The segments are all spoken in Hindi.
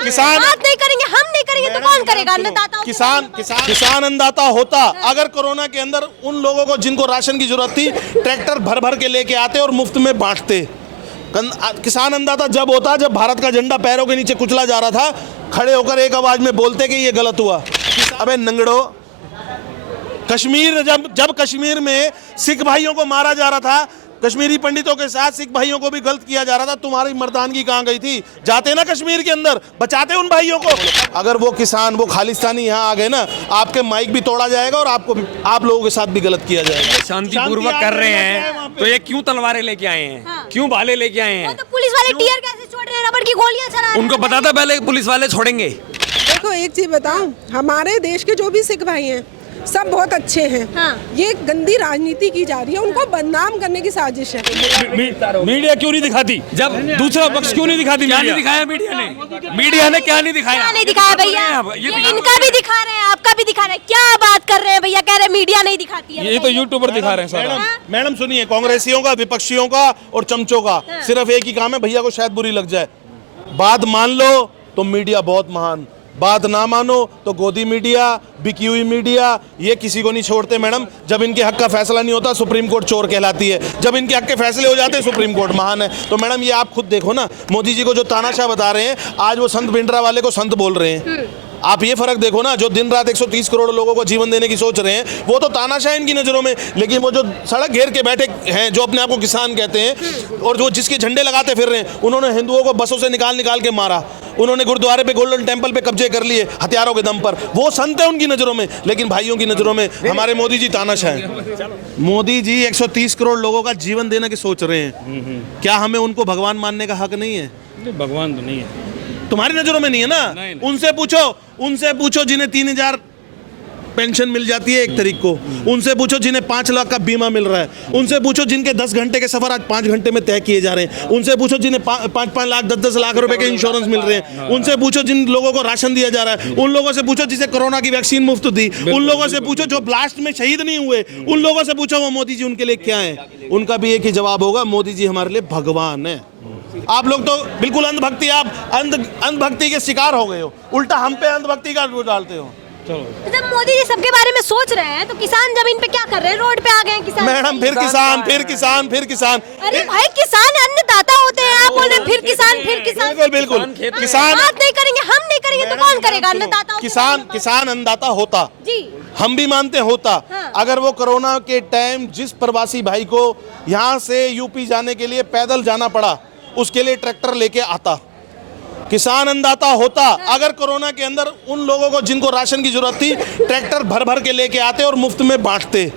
किसान बात नहीं करेंगे, हम नहीं करेंगे तो कौन करेगा? अन्नदाता किसान अन्नदाता होता अगर कोरोना के अंदर उन लोगों को जिनको राशन की जरूरत थी ट्रैक्टर भर भर के लेके आते और मुफ्त में बांटते। किसान अन्नदाता जब होता जब भारत का झंडा पैरों के नीचे कुचला जा रहा था, खड़े होकर एक आवाज में बोलते कि ये गलत हुआ। अबे नंगड़ो, कश्मीर जब कश्मीर में सिख भाइयों को मारा जा रहा था, कश्मीरी पंडितों के साथ सिख भाइयों को भी गलत किया जा रहा था, तुम्हारी मर्दानगी कहाँ गई थी? जाते ना कश्मीर के अंदर, बचाते उन भाइयों को। अगर वो किसान वो खालिस्तानी यहाँ आ गए ना, आपके माइक भी तोड़ा जाएगा और आपको भी, आप लोगों के साथ भी गलत किया जाएगा। शांतिपूर्वक कर रहे हैं तो ये क्यों तलवारें लेके आए हैं? हाँ। क्यों भाले लेके आए हैं? तो पुलिस वाले टीयर गैस छोड़ रहे हैं, रबड़ की गोलियां चला रहे हैं। उनको पता था पहले पुलिस वाले छोड़ेंगे। देखो एक चीज बताऊं, हमारे देश के जो भी सिख भाई हैं सब बहुत अच्छे हैं। हाँ। ये गंदी राजनीति की जा रही है, उनको बदनाम करने की साजिश है। मीडिया क्यों नहीं दिखाती? जब दूसरा पक्ष क्यों नहीं दिखाती? क्या नहीं दिखाया मीडिया ने? मीडिया ने क्या नहीं दिखाया? क्या नहीं दिखाया भैया? ये इनका भी दिखा रहे हैं, आपका भी दिखा रहे हैं। क्या बात कर रहे हैं भैया? कह रहे हैं मीडिया नहीं दिखाती है। ये तो यूट्यूबर दिखा रहे हैं सारा। मैडम सुनिए, कांग्रेसियों का, विपक्षियों का और चमचों का सिर्फ एक ही काम है, भैया को शायद बुरी लग जाए। बात मान लो तो मीडिया बहुत महान, बात ना मानो तो गोदी मीडिया, बिकी हुई मीडिया, ये किसी को नहीं छोड़ते मैडम। जब इनके हक का फैसला नहीं होता सुप्रीम कोर्ट चोर कहलाती है, जब इनके हक के फैसले हो जाते हैं सुप्रीम कोर्ट महान है। तो मैडम ये आप खुद देखो ना, मोदी जी को जो तानाशाह बता रहे हैं, आज वो संत भिंडरा वाले को संत बोल रहे हैं। आप ये फर्क देखो ना, जो दिन रात 130 करोड़ लोगों को जीवन देने की सोच रहे हैं, वो तो तानाशाह इनकी नजरों में। लेकिन वो जो सड़क घेर के बैठे हैं, जो अपने आप को किसान कहते हैं और जो जिसके झंडे लगाते फिर रहे हैं, उन्होंने हिंदुओं को बसों से निकाल के मारा, उन्होंने गुरुद्वारे पे, गोल्डन टेम्पल पे कब्जे कर लिए हथियारों के दम पर। वो संत है उनकी नजरों में, लेकिन भाइयों की नजरों में हमारे मोदी जी तानाशाह हैं। मोदी जी 130 करोड़ लोगों का जीवन देने की सोच रहे हैं, क्या हमें उनको भगवान मानने का हक नहीं है? भगवान तो नहीं है, तुम्हारी नजरों में नहीं है ना? उनसे पूछो जिन्हें 3000 पेंशन मिल जाती है 1 तारीख को, उनसे पूछो जिन्हें 5 लाख का बीमा मिल रहा है, उनसे पूछो जिनके 10 घंटे के सफर आज 5 घंटे में तय किए जा रहे हैं, उनसे पूछो जिन्हें 5-5 लाख 10-10 लाख रुपए के इंश्योरेंस मिल रहे हैं, उनसे पूछो जिन लोगों को राशन दिया जा रहा है, उन लोगों से पूछो जिसे कोरोना की वैक्सीन मुफ्त दी, उन लोगों से पूछो जो ब्लास्ट में शहीद नहीं हुए, उन लोगों से पूछो वो मोदी जी उनके लिए क्या है। उनका भी एक ही जवाब होगा, मोदी जी हमारे लिए भगवान है। आप लोग तो बिल्कुल अंधभक्ति, आप अंधभक्ति के शिकार हो गए हो, उल्टा हम पे अंधभक्ति का वो डालते हो। जब मोदी जी सबके बारे में सोच रहे हैं तो किसान जमीन पे क्या कर रहे हैं? रोड पे आ गए हैं किसान। मैडम फिर किसान। अरे भाई किसान अन्नदाता होते हैं, आप बोल रहे हैं फिर किसान। बिल्कुल किसान। बात नहीं करेंगे, हम नहीं करेंगे तो कौन करेगा? अन्नदाता किसान अन्नदाता होता जी, हम भी मानते होता। हाँ। अगर वो कोरोना के टाइम जिस प्रवासी भाई को यहाँ से यूपी जाने के लिए पैदल जाना पड़ा, उसके लिए ट्रैक्टर लेके आता, किसान अन्नदाता होता। अगर कोरोना के अंदर उन लोगों को जिनको राशन की जरूरत थी ट्रैक्टर भर भर के लेके आते और मुफ्त में बांटते।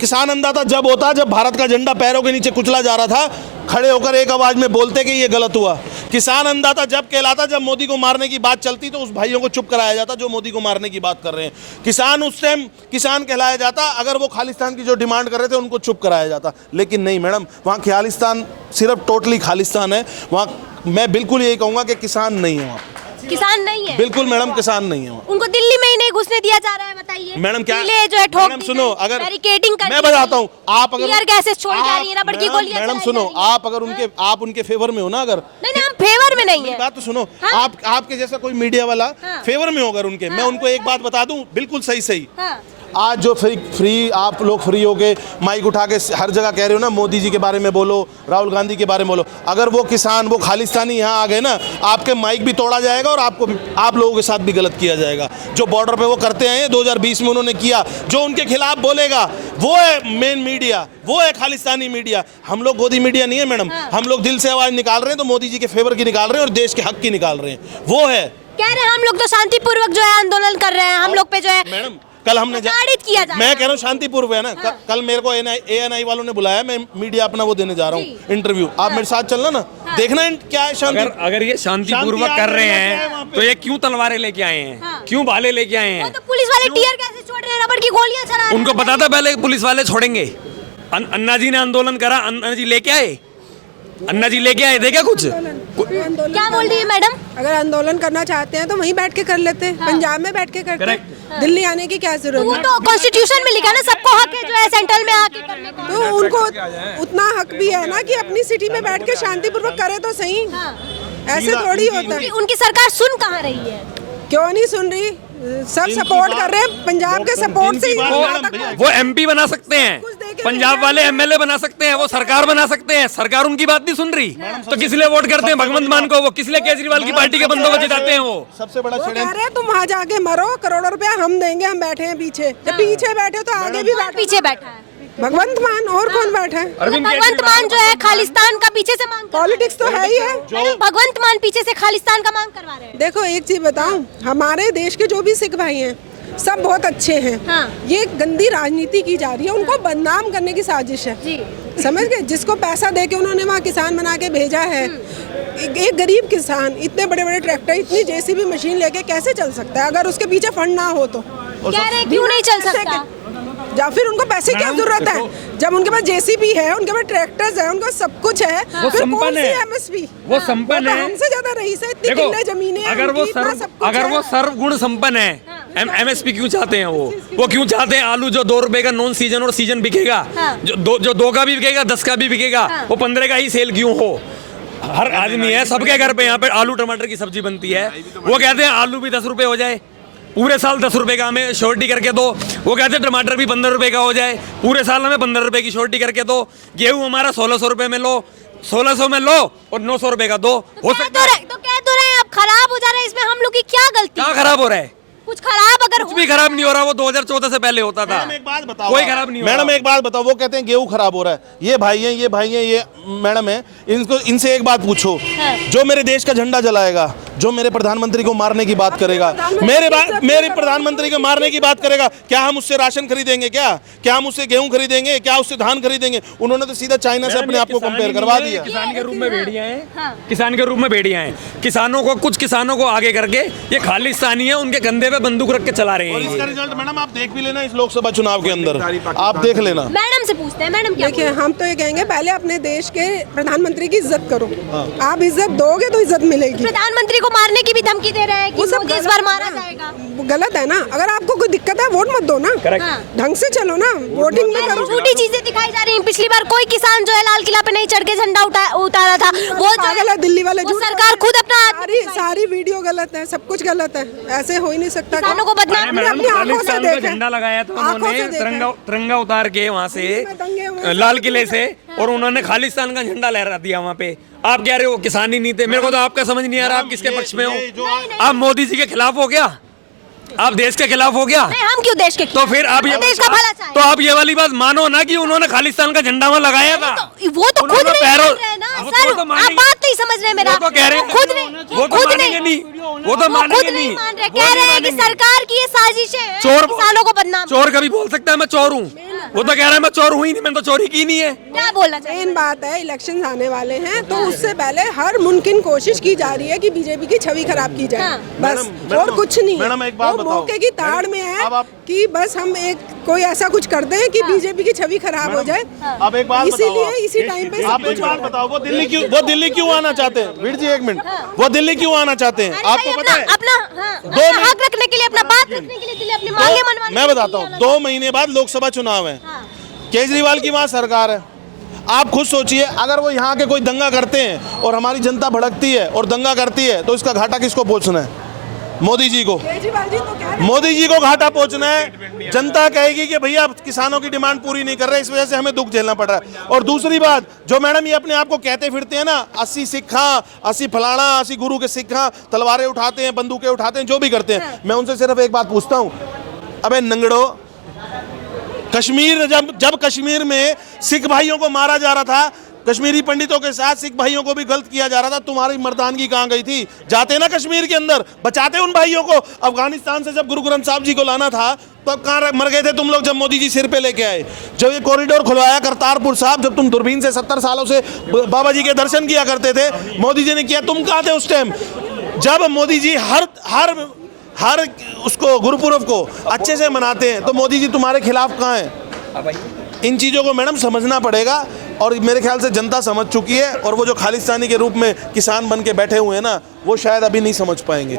किसान अन्नदाता जब होता जब भारत का झंडा पैरों के नीचे कुचला जा रहा था, खड़े होकर एक आवाज में बोलते कि ये गलत हुआ। किसान अन्नदाता जब कहलाता जब मोदी को मारने की बात चलती तो उस भाइयों को चुप कराया जाता जो मोदी को मारने की बात कर रहे हैं। किसान उस टाइम किसान कहलाया जाता, अगर वो खालिस्तान की जो डिमांड कर रहे थे उनको चुप कराया जाता। लेकिन नहीं मैडम, वहाँ खालिस्तान सिर्फ टोटली खालिस्तान है। वहाँ मैं बिल्कुल यही कहूँगा कि किसान नहीं है, वहाँ किसान नहीं है। बिल्कुल मैडम किसान नहीं है वहाँ। उनको दिल्ली में ही नहीं घुसने दिया जा रहा है, बताइए मैडम क्या जो है ठोक मैडम सुनो, अगर बैरिकेडिंग मैं बताता हूँ, आप अगर टीयर गैसेस छोड़ी जा रही है, रबड़ की गोलियां मैडम चलाई सुनो, जा रही हैं। आप अगर उनके फेवर में हो ना, अगर नहीं हम फेवर में नहीं है। बात तो सुनो, हाँ? आपके जैसा कोई मीडिया वाला हाँ? फेवर में होगा उनके, मैं उनको एक बात बता दूं बिल्कुल सही। हाँ? आज जो फ्री आप लोग फ्री होके माइक उठा के हर जगह कह रहे हो ना, मोदी जी के बारे में बोलो, राहुल गांधी के बारे में बोलो, अगर वो किसान वो खालिस्तानी यहाँ आ गए ना, आपके माइक भी तोड़ा जाएगा और आप लोगों के साथ भी गलत किया जाएगा। जो बॉर्डर पे वो करते हैं 2020 में उन्होंने किया, जो उनके खिलाफ बोलेगा वो है मेन मीडिया, वो है खालिस्तानी मीडिया। हम लोग गोदी मीडिया नहीं है मैडम। हाँ। हम लोग दिल से आवाज निकाल रहे हैं तो मोदी जी के फेवर की निकाल रहे हैं और देश के हक की निकाल रहे हैं। वो है कह रहे हैं हम लोग तो शांतिपूर्वक जो है आंदोलन कर रहे हैं, हम लोग पे जो है मैडम कल हमने प्रताड़ित किया जा रहा है। मैं कह रहा हूँ शांतिपूर्व है ना। हाँ। कल मेरे को ANI वालों ने बुलाया, मैं मीडिया अपना वो देने जा रहा हूँ इंटरव्यू। आप मेरे साथ चलना ना, देखना क्या है शांति। अगर ये शांतिपूर्वक कर रहे हैं तो ये क्यों तलवारें लेके आए हैं? हाँ। क्यों भाले लेके आए हैं? तो पुलिस वाले टीयर गैस छोड़ रहे हैं, रबड़ की गोलियां चला रहे हैं। उनको पता था पहले पुलिस वाले छोड़ेंगे। अन्ना जी ने आंदोलन करा, अन्ना जी लेके आए, अन्ना जी लेके आए थे क्या कुछ? क्या बोल रही है मैडम? अगर आंदोलन करना चाहते हैं तो वहीं बैठ के कर लेते हैं, पंजाब में बैठ के करते हैं, दिल्ली आने की क्या तो जरूरत वो है? तो कॉन्स्टिट्यूशन में लिखा है ना, सबको हक है जो है सेंट्रल में आके करने का। तो उनको उतना हक भी है ना कि अपनी सिटी में बैठ के शांतिपूर्वक करे तो सही। हाँ। ऐसे थोड़ी होता है। उनकी सरकार सुन कहाँ रही है? क्यों नहीं सुन रही? सब सपोर्ट कर रहे हैं, पंजाब के सपोर्ट से ही वो एमपी बना सकते हैं, पंजाब वाले एमएलए बना सकते हैं, वो सरकार बना सकते हैं, सरकार उनकी बात नहीं सुन रही तो किस लिए वोट करते हैं भगवंत मान को? वो किस लिए केजरीवाल की पार्टी के बंदों को जिताते हैं? वो सबसे बड़ा वो कह रहे हैं तुम वहाँ जाके मरो, करोड़ों रुपया हम देंगे, हम बैठे हैं पीछे। जब पीछे बैठे हो तो आगे भी बैठे। पीछे बैठा है भगवंत मान, और कौन बैठा है? भगवंत मान जो है खालिस्तान का पीछे से मांग पॉलिटिक्स तो है ही है। मैडम, भगवंत मान पीछे से खालिस्तान का मांग करवा रहे हैं। देखो एक चीज बताऊं, हमारे देश के जो भी सिख भाई हैं सब बहुत अच्छे हैं। हाँ। ये गंदी राजनीति की जा रही है, उनको बदनाम करने की साजिश है। जी। समझ गए? जिसको पैसा दे के उन्होंने वहाँ किसान बना के भेजा है, एक गरीब किसान इतने बड़े बड़े ट्रैक्टर, इतनी जेसीबी मशीन लेके कैसे चल सकता है अगर उसके पीछे फंड ना हो तो? कह रहे क्यों नहीं चल सकता? या फिर उनको पैसे की जरूरत है? जब उनके पास जेसीबी है, उनके पास ट्रैक्टर्स है, उनके पास सब कुछ है, वो फिर संपन्न कौन सी है। एमएसपी? वो संपन्न है। हमसे ज्यादा रईस है, इतनी देखो, किल्ले जमीनें हैं अगर वो उनकी, इतना सब कुछ अगर है। वो सर्वगुण संपन्न है, एमएसपी क्यों चाहते हैं? वो क्यों चाहते हैं आलू जो 2 रुपए का नॉन सीजन और सीजन बिकेगा, जो 2 का भी बिकेगा, 10 का भी बिकेगा, वो 15 का ही सेल क्यों हो? हर आदमी है, सबके घर पे यहाँ पे आलू टमाटर की सब्जी बनती है। वो कहते हैं आलू भी 10 रुपए हो जाए, पूरे साल 10 रुपए का हमें श्योरिटी करके दो। वो कहते हैं टमाटर भी 15 रुपए का हो जाए, पूरे साल हमें 15 रुपए की श्योरिटी करके दो। गेहूं हमारा 1600 रुपए में लो, 1600 में लो और 900 रुपए का दो। हो सकता है तो कह तो रहे हैं अब खराब हो जा रहा है, इसमें हम लोग की क्या गलती? क्या खराब हो रहा है? कुछ खराब अगर कुछ भी खराब नहीं हो रहा, वो 2014 से पहले होता था। मैडम एक बात बताओ, कोई खराब नहीं हो मैडम रहा। एक बात बताओ, वो कहते हैं गेहूं खराब हो रहा है, ये भाई हैं, ये मैडम है, इनको इनसे एक बात पूछो, जो मेरे देश का झंडा जलाएगा, जो मेरे प्रधानमंत्री को मारने की बात करेगा, मेरे प्रधानमंत्री को मारने की बात करेगा, क्या हम उससे राशन खरीदेंगे? क्या हम उससे गेहूं खरीदेंगे? क्या उससे धान खरीदेंगे? उन्होंने तो सीधा चाइना से अपने आप को कंपेयर करवा दिया। किसान के रूप में भेड़िया हैं, किसान के रूप में भेड़िया हैं। किसानों को, कुछ किसानों को आगे करके ये खालिस्तानी है, उनके कंधे पे बंदूक रख के चला रहे और हैं इसका ये। रिजल्ट मैडम आप देख भी लेना इस लोकसभा चुनाव के अंदर, आप देख लेना। मैडम से पूछते हैं, मैडम क्या देखिए हम तो ये कहेंगे पहले अपने देश के प्रधानमंत्री की इज्जत करो। आप इज्जत दोगे तो इज्जत मिलेगी। प्रधानमंत्री को मारने की भी धमकी दे रहे हैं कि वो सब मोदी इस गलत बार है मारा ना। जाएगा। वो गलत है ना। अगर आपको कोई दिक्कत है वोट मत दो ना, ढंग से चलो ना, वोटिंग में करो। झूठी चीजें दिखाई जा रही हैं। पिछली बार कोई किसान जो है लाल किला पे नहीं चढ़ के झंडा उतारा था, वो पागल है, दिल्ली वाले वो झूठ सरकार खुद अपना सारी वीडियो गलत है, सब कुछ गलत है, ऐसे हो ही नहीं सकता। किसानों को बदनाम हमने अपनी आंखों से देखा, झंडा लगाया था आंखों उन्होंने, से देखा। तिरंगा उतार के वहाँ से में दंगे हुए। लाल किले से, और उन्होंने खालिस्तान का झंडा लहरा दिया वहाँ पे। आप कह रहे हो किसान ही नहीं थे। मेरे को तो आपका समझ नहीं आ रहा आप किसके पक्ष में हो। आप मोदी जी के खिलाफ हो क्या? आप देश के खिलाफ हो गया? नहीं, हम क्यों देश के तो फिर आप ये देश का भला चाहें। तो आप ये वाली बात मानो ना कि उन्होंने खालिस्तान का झंडा वहाँ लगाया था। वो तो खुद उन्होंने नहीं पैरों- मान रहे ना वो सर, तो आप मानेंगे। बात नहीं समझ रहे मेरा। वो तो कह रहे हैं, खुद नहीं, वो तो खुद मानेंगे नहीं, वो तो वो मानेंगे खुद नहीं नहीं, मान रहे, वो कह नहीं रहे हैं कि मानेंगे। सरकार की ये साजिशें हैं चोर किसानों को बदनाम। चोर कभी बोल सकता है मैं चोर हूँ? वो तो कह रहा है मैं चोर हुई नहीं, मैंने तो चोरी की नहीं है। क्या बोलना चाहिए? मेन बात है इलेक्शन आने वाले हैं, तो उससे पहले हर मुमकिन कोशिश की जा रही है कि बीजेपी की छवि खराब की जाए, बस, और कुछ नहीं। मैडम एक बात वो बताओ, मौके की ताड़ में है अब आप- कि बस हम कोई ऐसा कुछ कर दें कि बीजेपी की छवि खराब हो जाए। अब एक बात बताओ, इसीलिए इसी टाइम पे आप एक बात बताओ, वो दिल्ली क्यों आना चाहते हैं? वीर जी एक मिनट, वो दिल्ली क्यों आना चाहते हैं? आपको पता है? अपना अपना हक रखने के लिए, अपना बात रखने के लिए, दिल्ली अपनी मांगे मनवाने मैं के लिए बताता हूँ, आना 2 महीने बाद लोकसभा चुनाव है, केजरीवाल की वहाँ सरकार है। आप खुद सोचिए, अगर वो यहाँ के कोई दंगा करते हैं और हमारी जनता भड़कती है और दंगा करती है, तो इसका घाटा किसको पहुँचना है? मोदी जी को। केजरीवाल जी तो कह रहे हैं मोदी जी को घाटा पहुंचना है। जनता कहेगी कि भैया किसानों की डिमांड पूरी नहीं कर रहे, इस वजह से हमें दुख झेलना पड़ रहा है। और दूसरी बात, जो मैडम ये अपने आप को कहते फिरते हैं ना, 80 सिख हाँ, 80 फलाना, 80 गुरु के सिख हाँ, तलवारें उठाते हैं, बंदूकें उठाते हैं, जो भी करते हैं, मैं उनसे सिर्फ एक बात पूछता हूँ, अबे नंगड़ो, कश्मीर जब कश्मीर में सिख भाइयों को मारा जा रहा था, कश्मीरी पंडितों के साथ सिख भाइयों को भी गलत किया जा रहा था, तुम्हारी मर्दानगी कहाँ गई थी? जाते ना कश्मीर के अंदर, बचाते उन भाइयों को। अफगानिस्तान से जब गुरु ग्रंथ साहब जी को लाना था, तब कहाँ मर गए थे तुम लोग जब मोदी जी सिर पे लेके आए? जब ये कॉरिडोर खुलवाया करतारपुर साहब, जब तुम दूरबीन से 70 सालों से बाबा जी के दर्शन किया करते थे, मोदी जी ने किया, तुम कहाँ थे उस टाइम? जब मोदी जी हर उसको गुरुपुरब को अच्छे से मनाते हैं, तो मोदी जी तुम्हारे खिलाफ कहाँ हैं? इन चीज़ों को मैडम समझना पड़ेगा, और मेरे ख्याल से जनता समझ चुकी है, और वो जो खालिस्तानी के रूप में किसान बन के बैठे हुए हैं ना, वो शायद अभी नहीं समझ पाएंगे।